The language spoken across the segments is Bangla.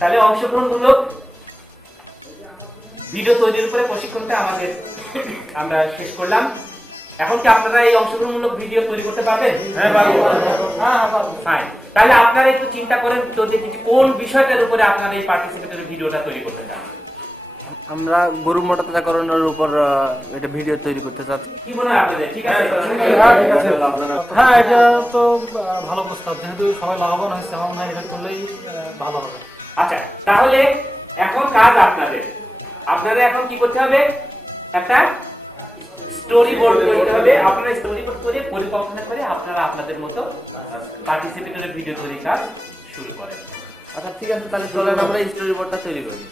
তাহলে অংশগ্রহণমূলক ভিডিও তৈরির উপরে প্রশিক্ষণটা আমাদের আমরা শেষ করলাম। এখন কি আপনারা এই অংশগ্রহণমূলক ভিডিও তৈরি করতে পারবেন? হ্যাঁ পারব। ফাইন তাহলে আপনারা একটু চিন্তা করেন তো যে কিছু- কোন বিষয়টার উপরে আপনারা এই পার্টিসিপেটরি ভিডিওটা তৈরি করতে চান? আমরা গরু মোটাতাজাকরণের উপর এটা ভিডিও তৈরি করতে চাচ্ছি। কি মনে হয় আপনাদের? ঠিক আছে? হ্যাঁ ঠিক আছে। হ্যাঁ এটা তো ভালো প্রস্তাব। যেহেতু সবাই লাভবান হয়েছে আমার মনে হয় এটা করলেই ভালো হবে। আচ্ছা তাহলে এখন কাজ আপনাদের। আপনারা এখন কি করতে হবে? একটা স্টোরি বোর্ড করতে হবে। আপনারা স্টোরি বোর্ড করে পরিকল্পনা করে আপনারা আপনাদের মতো পার্টিসিপেটরি ভিডিও তৈরি কাজ শুরু করেন। আচ্ছা ঠিক আছে তাহলে চলেন আমরা স্টোরি বোর্ডটা তৈরি করি।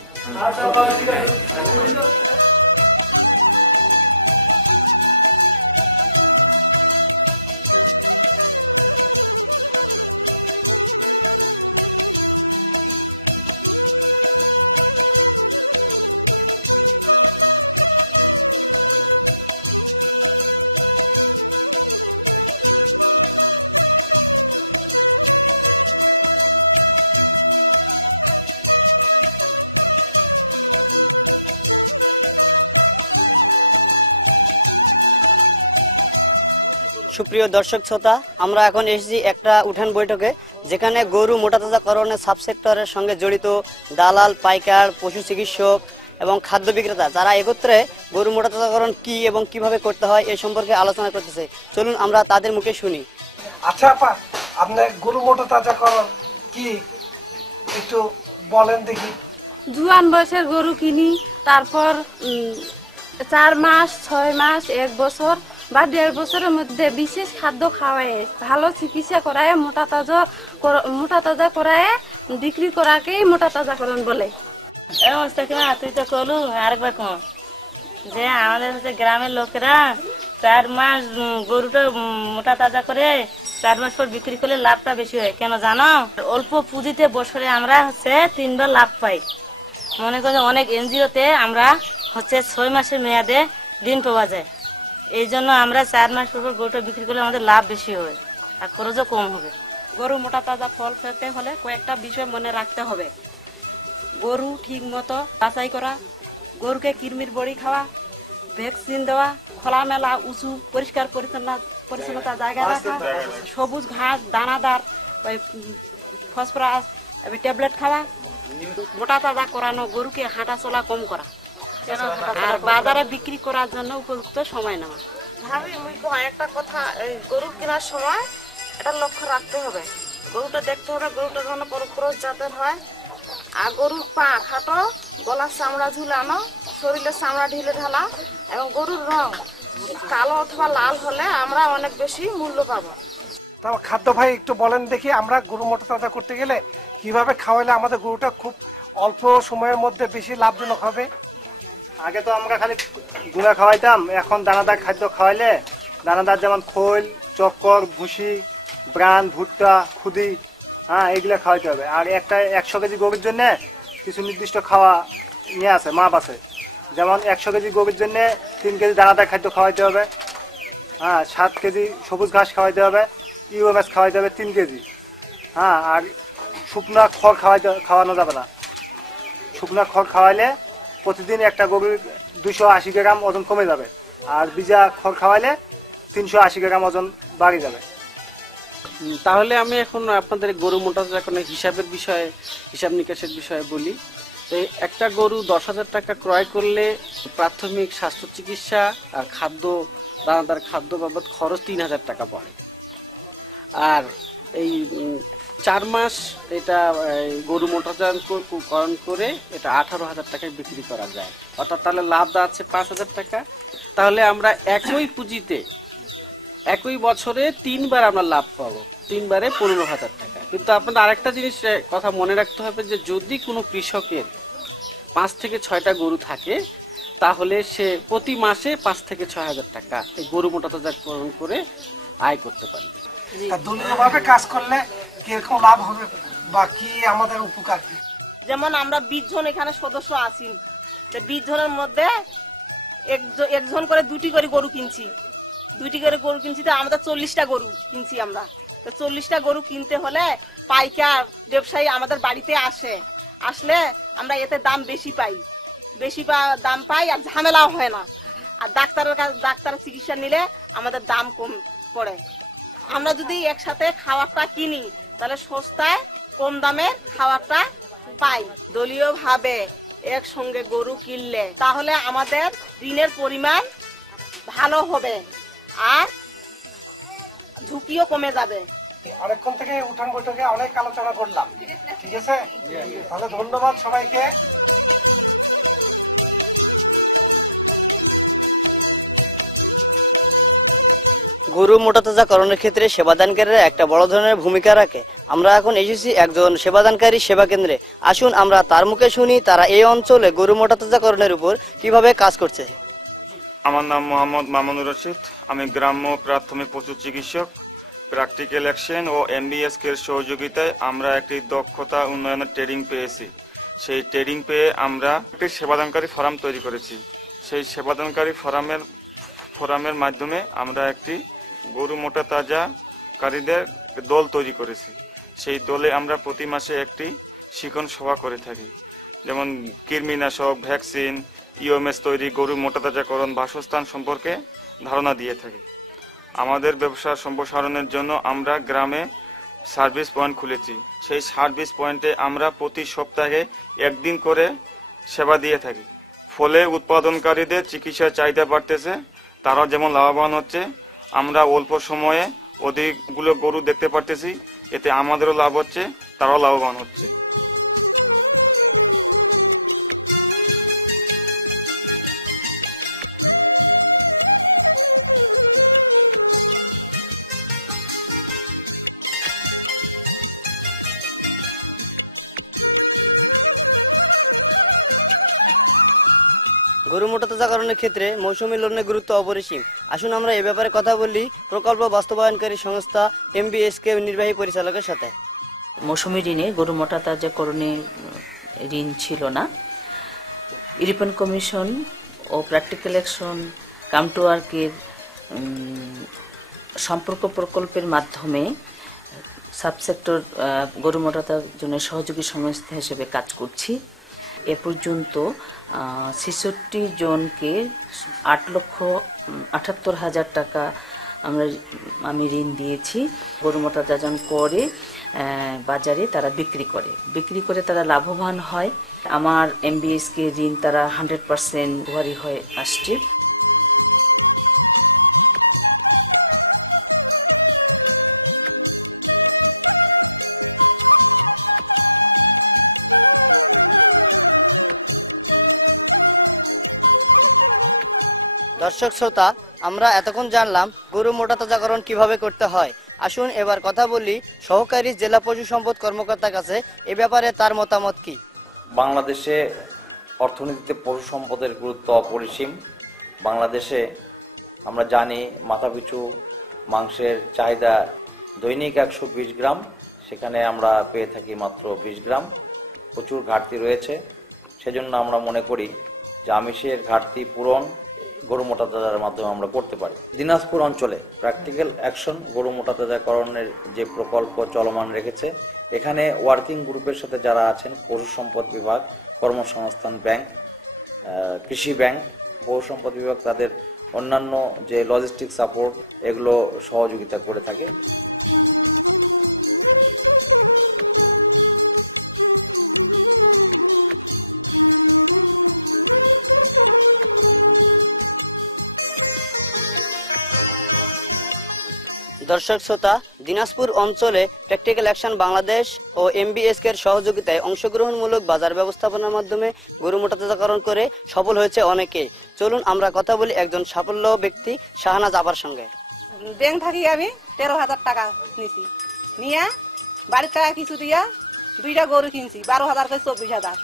সুপ্রিয় দর্শক শ্রোতা আমরা এখন এসেছি একটা উঠান বৈঠকে যেখানে গরু মোটাতাজাকরণের সাবসেক্টরের সঙ্গে জড়িত দালাল পাইকার পশু চিকিৎসক এবং খাদ্য বিক্রেতা যারা একত্রে গরু মোটাতাজাকরণ কি এবং কীভাবে করতে হয় এ সম্পর্কে আলোচনা করতেছে। চলুন আমরা তাদের মুখে শুনি। আচ্ছা আপা আপনার গরু মোটা তাজা করার কি একটু বলেন দেখি। জুয়ান বয়সের গরু কিনি তারপর চার মাস ছয় মাস এক বছর বা দেড় বছরের মধ্যে বিশেষ খাদ্য খাওয়ায়, ভালো চিকিৎসা করায়, মোটা তাজা মোটা তাজা করায়, বিক্রি করাকেই মোটা তাজা তাজাকরণ বলে। তুই তো কলু, আরেকবার কম। যে আমাদের হচ্ছে গ্রামের লোকেরা চার মাস গরুটা মোটা তাজা করে চার মাস পর বিক্রি করলে লাভটা বেশি হয়। কেন জানো? অল্প পুঁজিতে বছরে আমরা হচ্ছে তিনবার লাভ পাই। মনে করো অনেক এনজিওতে আমরা হচ্ছে ছয় মাসের মেয়াদে ঋণ পাওয়া যায়। এই জন্য আমরা চার মাস পর গরুটা বিক্রি করলে আমাদের লাভ বেশি হয় আর খরচও কম হবে। গরু মোটা তাজা ফল পেতে হলে কয়েকটা বিষয় মনে রাখতে হবে। গরু ঠিক মতো বাছাই করা গরুকে কিরমির বড়ি খাওয়া ভ্যাকসিন দেওয়া খোলামেলা উঁচু পরিষ্কার পরিচ্ছন্ন পরিচ্ছন্নতা জায়গায় রাখা সবুজ ঘাস দানাদার ওই ফসফরাস ট্যাবলেট খাওয়া মোটা তাজা করানো গরুকে হাঁটা চলা কম করা। আর বাজারে বিক্রি করার জন্য উপযুক্ত সময় নেওয়া। ভাবি মুই কয় একটা কথা এই গরু কেনার সময় এটা লক্ষ্য রাখতে হবে। গরুটা দেখতে হবে গরুটা যেন বড় ক্রস জাতের হয়। আর গরুর পা খাটো গলার চামড়া ঝুলানো শরীরের চামড়া ঢিলে ঢালা এবং গরুর রং কালো অথবা লাল হলে আমরা অনেক বেশি মূল্য পাবো। তারপর খাদ্য ভাই একটু বলেন দেখি আমরা গরু মোটা তাজা করতে গেলে কীভাবে খাওয়াইলে আমাদের গরুটা খুব অল্প সময়ের মধ্যে বেশি লাভজনক হবে? আগে তো আমরা খালি গুঁড়া খাওয়াইতাম, এখন দানাদার খাদ্য খাওয়াইলে দানাদার যেমন খোল, চক্কর, ভুসি ব্রান ভুট্টা, খুদি হ্যাঁ এগুলো খাওয়াইতে হবে। আর একটা একশো কেজি গরুর জন্য কিছু নির্দিষ্ট খাওয়া নিয়ে আছে, মাপ আছে। যেমন একশো কেজি গরুর জন্য তিন কেজি দানাদার খাদ্য খাওয়াইতে হবে হ্যাঁ সাত কেজি সবুজ ঘাস খাওয়াইতে হবে, ইউএমএস খাওয়াইতে হবে তিন কেজি হ্যাঁ আর শুকনা খড় খাওয়াইতে খাওয়ানো যাবে না। শুকনা খড় খাওয়াইলে প্রতিদিন একটা গরুর দুশো আশি গ্রাম ওজন কমে যাবে। আর বিজা খড় খাওয়াইলে তিনশো আশি গ্রাম ওজন বাড়ি যাবে। তাহলে আমি এখন আপনাদের গরু মোটা এখন হিসাবের বিষয়ে, হিসাব নিকাশের বিষয়ে বলি। তো একটা গরু দশ হাজার টাকা ক্রয় করলে প্রাথমিক স্বাস্থ্য চিকিৎসা আর খাদ্য, দানাদার খাদ্য বাবদ খরচ তিন হাজার টাকা পড়ে। আর এই চার মাস এটা গরু মোটাজাকরণ করে এটা আঠারো হাজার টাকায় বিক্রি করা যায়। অর্থাৎ তাহলে লাভ আছে পাঁচ হাজার টাকা। তাহলে আমরা একই পুঁজিতে, একই বছরে তিনবার আমরা লাভ পাবো। তিনবারে পনেরো হাজার টাকা। কিন্তু আপনাদের আরেকটা জিনিস কথা মনে রাখতে হবে যে যদি কোনো কৃষকের পাঁচ থেকে ছয়টা গরু থাকে, তাহলে সে প্রতি মাসে পাঁচ থেকে ছয় হাজার টাকা এই গরু মোটাতাজাকরণ করে আয় করতে পারবে। কাজ করলে কীরকম লাভ হবে বা কি আমাদের উপকার? যেমন আমরা বিশ জন এখানে সদস্য আছি। বিশ জনের মধ্যে একজ- একজন করে দুটি করে গরু কিনছি। দুটি করে গরু কিনছি তো আমাদের চল্লিশটা গরু কিনছি আমরা। তো চল্লিশটা গরু কিনতে হলে পাইকার ব্যবসায়ী আমাদের বাড়িতে আসে। আসলে আমরা এতে দাম বেশি পাই। বেশি দাম পাই আর ঝামেলাও হয় না। আর ডাক্তারের কাছে ডাক্তারের চিকিৎসা নিলে আমাদের দাম কম পড়ে। আমরা যদি একসাথে খাবারটা কিনি তাহলে সস্তায় কম দামের খাবারটা পাই। দলীয় ভাবে একসঙ্গে গরু কিনলে তাহলে আমাদের ঋণের পরিমাণ ভালো হবে আর ঝুঁকিও কমে যাবে। অনেকক্ষণ থেকে উঠান বৈঠকে অনেক আলোচনা করলাম। ঠিক আছে? তাহলে ধন্যবাদ সবাইকে। গরু মোটাতাজাকরণের ক্ষেত্রে সেবাদানকারীরা একটা বড় ধরনের ভূমিকা রাখে। আমরা এখন এসেছি একজন সেবাদানকারী সেবা কেন্দ্রে। আসুন আমরা তার মুখে শুনি, তারা এই অঞ্চলে গরু মোটাতাজাকরণের উপর কীভাবে কাজ করছে। আমার নাম মোহাম্মদ মামুনুর রশিদ। আমি গ্রাম্য প্রাথমিক পশু চিকিৎসক, প্র্যাকটিক্যাল অ্যাকশন ও এমবিএস এর সহযোগিতায় আমরা একটি দক্ষতা উন্নয়নের ট্রেনিং পেয়েছি। সেই ট্রেনিং পেয়ে আমরা একটি সেবাদানকারী ফোরাম তৈরি করেছি। সেই সেবাদানকারী ফোরামের ফোরামের মাধ্যমে আমরা একটি গরু মোটা তাজা কারীদের দল তৈরি করেছি। সেই দলে আমরা প্রতি মাসে একটি শিকন সভা করে থাকি। যেমন কৃমিনাশক, ভ্যাকসিন ইওএমএস তৈরি গরু মোটাতাজাকরণ বাসস্থান সম্পর্কে ধারণা দিয়ে থাকি। আমাদের ব্যবসা সম্প্রসারণের জন্য আমরা গ্রামে সার্ভিস পয়েন্ট খুলেছি। সেই সার্ভিস পয়েন্টে আমরা প্রতি সপ্তাহে একদিন করে সেবা দিয়ে থাকি। ফলে উৎপাদনকারীদের চিকিৎসার চাহিদা বাড়তেছে। তারা যেমন লাভবান হচ্ছে আমরা অল্প সময়ে অধিকগুলো গরু দেখতে পারতেছি। এতে আমাদেরও লাভ হচ্ছে, তারাও লাভবান হচ্ছে। গরু মোটাতাজাকরণের ক্ষেত্রে মৌসুমী লোনের গুরুত্ব অপরিসীম। আসুন আমরা এ ব্যাপারে কথা বলি প্রকল্প বাস্তবায়নকারী সংস্থা এমবিএসকে নির্বাহী পরিচালকের সাথে। মৌসুমী ঋণে গরু মোটা তাজাকরণে ঋণ ছিল না। ইউরোপিয়ান কমিশন ও প্র্যাকটিক্যাল অ্যাকশন, কাম টু ওয়ার্কের সম্পর্ক প্রকল্পের মাধ্যমে সাবসেক্টর গরু মোটাতার জন্য সহযোগী সংস্থা হিসেবে কাজ করছি। এ পর্যন্ত ছেষট্টি জনকে আট লক্ষ আটাত্তর হাজার টাকা আমরা আমি ঋণ দিয়েছি। গরু মোটা মোটাতাজন করে বাজারে তারা বিক্রি করে। বিক্রি করে তারা লাভবান হয়। আমার এমবিএসকে ঋণ তারা হান্ড্রেড পার্সেন্ট হয়ে আসছে। দর্শক শ্রোতা, আমরা এতক্ষণ জানলাম গরু মোটাতাজাকরণ কীভাবে করতে হয়। আসুন এবার কথা বলি সহকারী জেলা পশু সম্পদ কর্মকর্তার কাছে। এ ব্যাপারে তার মতামত কি? বাংলাদেশে অর্থনীতিতে পশু সম্পদের গুরুত্ব অপরিসীম। বাংলাদেশে আমরা জানি মাথাপিছু মাংসের চাহিদা দৈনিক একশো বিশ গ্রাম, সেখানে আমরা পেয়ে থাকি মাত্র বিশ গ্রাম। প্রচুর ঘাটতি রয়েছে। সেজন্য আমরা মনে করি যে আমিষের ঘাটতি পূরণ গরু মোটাতাজার মাধ্যমে আমরা করতে পারি। দিনাজপুর অঞ্চলে প্র্যাকটিক্যাল অ্যাকশন গরু মোটাতাজাকরণের যে প্রকল্প চলমান রেখেছে, এখানে ওয়ার্কিং গ্রুপের সাথে যারা আছেন, পশু সম্পদ বিভাগ, কর্মসংস্থান ব্যাংক কৃষি ব্যাংক, পশু সম্পদ বিভাগ তাদের অন্যান্য যে লজিস্টিক সাপোর্ট এগুলো সহযোগিতা করে থাকে। দর্শক শ্রোতা, দিনাজপুর অঞ্চলে প্র্যাকটিক্যাল অ্যাকশন বাংলাদেশ ও এমবিএস এর সহযোগিতায় অংশগ্রহণমূলক বাজার ব্যবস্থাপনার মাধ্যমে গরু মোটাতাজাকরণ করে সফল হয়েছে অনেকে। চলুন আমরা কথা বলি একজন সাফল্য ব্যক্তি শাহনাজ আবার সঙ্গে। ব্যাংক থাকি আমি, তেরো হাজার টাকা নিছি। নিয়ে বাড়ির টাকা কিছু দিয়া দুইটা গরু কিনছি, বারো হাজার করে চব্বিশ হাজার।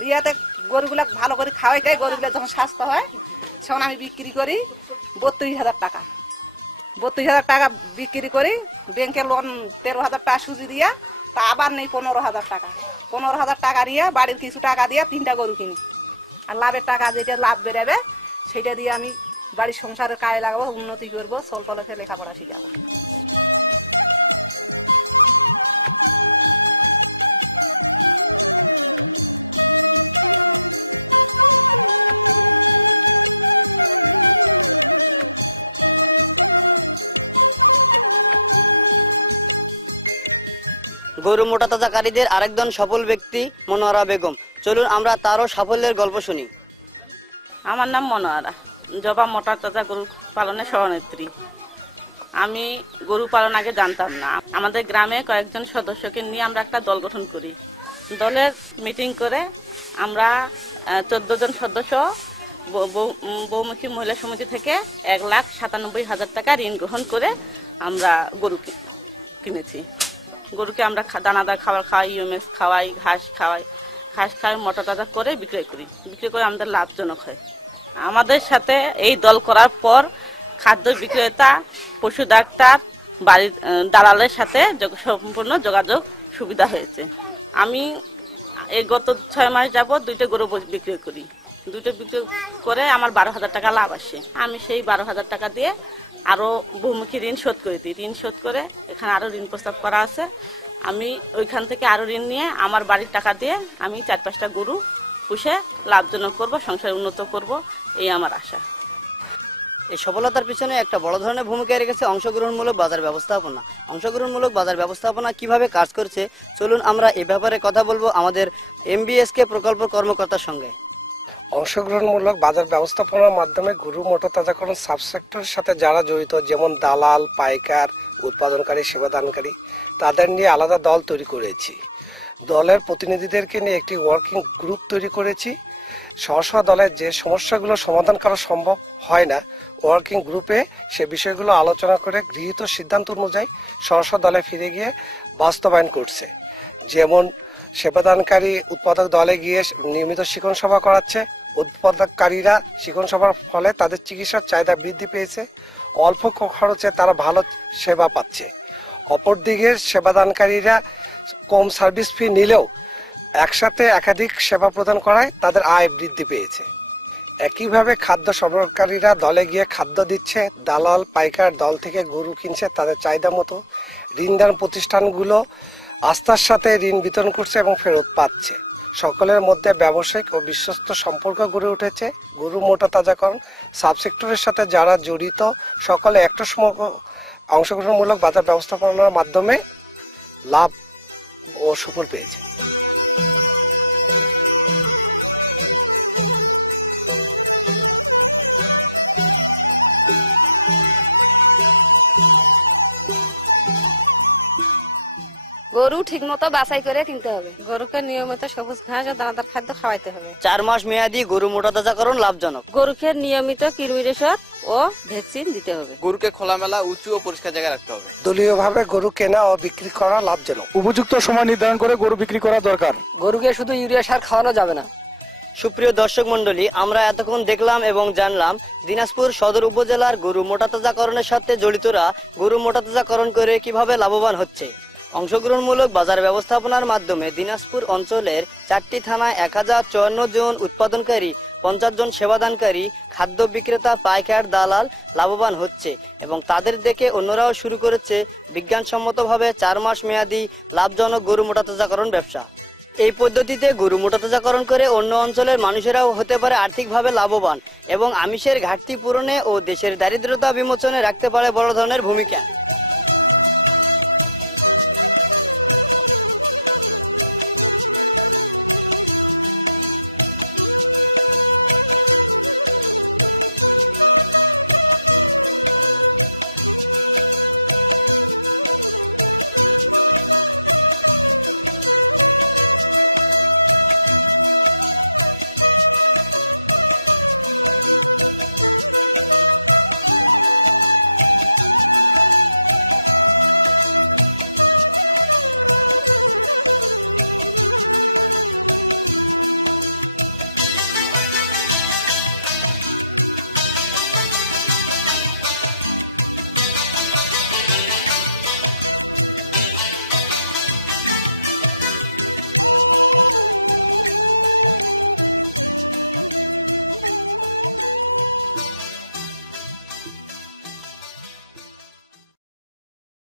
দিয়াতে গরুগুলা ভালো করে খাওয়াই দেয়, গরুগুলা যখন স্বাস্থ্য হয়, তখন আমি বিক্রি করি বত্রিশ হাজার টাকা। বত্রিশ হাজার টাকা বিক্রি করি, ব্যাংকে লোন তেরো হাজার টাকা সুজি দিয়া, তা আবার নেই পনেরো হাজার টাকা। পনেরো হাজার টাকা নিয়ে বাড়ির কিছু টাকা দিয়ে তিনটা গরু কিনি। আর লাভের টাকা যেটা লাভ বেরোবে সেটা দিয়ে আমি বাড়ির সংসারের কাজে লাগাবো, উন্নতি করব সল তলকে লেখাপড়া শিখাবো। গরু মোটা তাজাকারীদের আরেকজন সফল ব্যক্তি মনোয়ারা বেগম। চলুন আমরা তারও সাফল্যের গল্প শুনি। আমার নাম মনোয়ারা, জবা মোটা তাজা গরু পালনের সভানেত্রী আমি গরু পালন আগে জানতাম না। আমাদের গ্রামে কয়েকজন সদস্যকে নিয়ে আমরা একটা দল গঠন করি। দলের মিটিং করে আমরা চোদ্দ জন সদস্য বহুমুখী মহিলা সমিতি থেকে এক লাখ সাতানব্বই হাজার টাকা ঋণ গ্রহণ করে আমরা গরু কিনেছি। গরুকে আমরা দানাদার খাবার খাওয়াই, ইউএমএস খাওয়াই, ঘাস খাওয়াই। ঘাস খাওয়াই মোটা তাজা করে বিক্রয় করি। বিক্রি করে আমাদের লাভজনক হয়। আমাদের সাথে এই দল করার পর খাদ্য বিক্রেতা, পশু ডাক্তার, বাড়ির দালালের সাথে সম্পূর্ণ যোগাযোগ সুবিধা হয়েছে। আমি এই গত ছয় মাস যাবত দুইটা গরু বিক্রি করি। দুইটা বিক্রি করে আমার বারো হাজার টাকা লাভ আসে। আমি সেই বারো হাজার টাকা দিয়ে আরও বহুমুখী ঋণ শোধ করে দিই। ঋণ শোধ করে এখানে আরও ঋণ প্রস্তাব করা আছে। আমি ওইখান থেকে আরও ঋণ নিয়ে আমার বাড়ির টাকা দিয়ে আমি চার পাঁচটা গরু পুষে লাভজনক করব, সংসার উন্নত করব, এই আমার আশা। এই সফলতার পিছনে একটা বড় ধরনের ভূমিকা রেখেছে অংশগ্রহণমূলক বাজার ব্যবস্থাপনা। অংশগ্রহণমূলক বাজার ব্যবস্থাপনা কীভাবে কাজ করছে? চলুন আমরা এ ব্যাপারে কথা বলব আমাদের এমবিএসকে প্রকল্প কর্মকর্তার সঙ্গে। অংশগ্রহণমূলক বাজার ব্যবস্থাপনার মাধ্যমে গরু মোটর তাজাকরণ সাবসেক্টরের সাথে যারা জড়িত, যেমন দালাল, পাইকার, উৎপাদনকারী, সেবাদানকারী, তাদের নিয়ে আলাদা দল তৈরি করেছি। দলের প্রতিনিধিদেরকে নিয়ে একটি ওয়ার্কিং গ্রুপ তৈরি করেছি। স্ব দলের যে সমস্যাগুলো সমাধান করা সম্ভব হয় না ওয়ার্কিং গ্রুপে সে বিষয়গুলো আলোচনা করে গৃহীত সিদ্ধান্ত অনুযায়ী স্ব দলে ফিরে গিয়ে বাস্তবায়ন করছে। যেমন সেবাদানকারী উৎপাদক দলে গিয়ে নিয়মিত শিখন সভা করাচ্ছে উৎপাদককারীরা শিখন সভার ফলে তাদের চিকিৎসার চাহিদা বৃদ্ধি পেয়েছে। অল্প খরচে তারা ভালো সেবা পাচ্ছে। অপরদিকে সেবাদানকারীরা কম সার্ভিস ফি নিলেও একসাথে একাধিক সেবা প্রদান করায় তাদের আয় বৃদ্ধি পেয়েছে। একইভাবে খাদ্য সরবরাহকারীরা দলে গিয়ে খাদ্য দিচ্ছে, দালাল, পাইকার দল থেকে গরু কিনছে তাদের চাহিদা মতো। ঋণদান প্রতিষ্ঠানগুলো আস্থার সাথে ঋণ বিতরণ করছে এবং ফেরত পাচ্ছে। সকলের মধ্যে ব্যবসায়িক ও বিশ্বস্ত সম্পর্ক গড়ে উঠেছে। গরু মোটা তাজাকরণ সাবসেক্টরের সাথে যারা জড়িত, সকলে একটা সময় অংশগ্রহণমূলক বাজার ব্যবস্থাপনার মাধ্যমে লাভ ও সুফল পেয়েছে। গরু ঠিক মতো বাছাই করে কিনতে হবে। গরুকে নিয়মিত সবুজ ঘাস ও দানাদার খাদ্য খাওয়াইতে হবে। চার মাস মেয়াদি গরু মোটা তাজাকরণ লাভজনক। গরুকে নিয়মিত কৃমির ওষুধ ও ভ্যাকসিন দিতে হবে। গরুকে খোলামেলা উঁচু ও পরিষ্কার জায়গায় রাখতে হবে। দলীয়ভাবে গরু কেনা ও বিক্রি করা লাভজনক। উপযুক্ত সময় নির্ধারণ করে গরু বিক্রি করা দরকার। গরুকে শুধু ইউরিয়া সার খাওয়ানো যাবে না। সুপ্রিয় দর্শক মন্ডলী আমরা এতক্ষণ দেখলাম এবং জানলাম দিনাজপুর সদর উপজেলার গরু মোটাতাজাকরণের সাথে জড়িতরা গরু মোটাতাজাকরণ করে কীভাবে লাভবান হচ্ছে। অংশগ্রহণমূলক বাজার ব্যবস্থাপনার মাধ্যমে দিনাজপুর অঞ্চলের চারটি থানায় এক হাজার চুয়ান্ন জন উৎপাদনকারী, পঞ্চাশ জন সেবাদানকারী, খাদ্য বিক্রেতা, পাইকার, দালাল লাভবান হচ্ছে এবং তাদের দেখে অন্যরাও শুরু করেছে বিজ্ঞানসম্মতভাবে চার মাস মেয়াদি লাভজনক গরু মোটাতাজাকরণ ব্যবসা। এই পদ্ধতিতে গরু মোটাতাজাকরণ করে অন্য অঞ্চলের মানুষেরাও হতে পারে আর্থিকভাবে লাভবান এবং আমিষের ঘাটতি পূরণে ও দেশের দারিদ্রতা বিমোচনে রাখতে পারে বড় ধরনের ভূমিকা। フフフフ。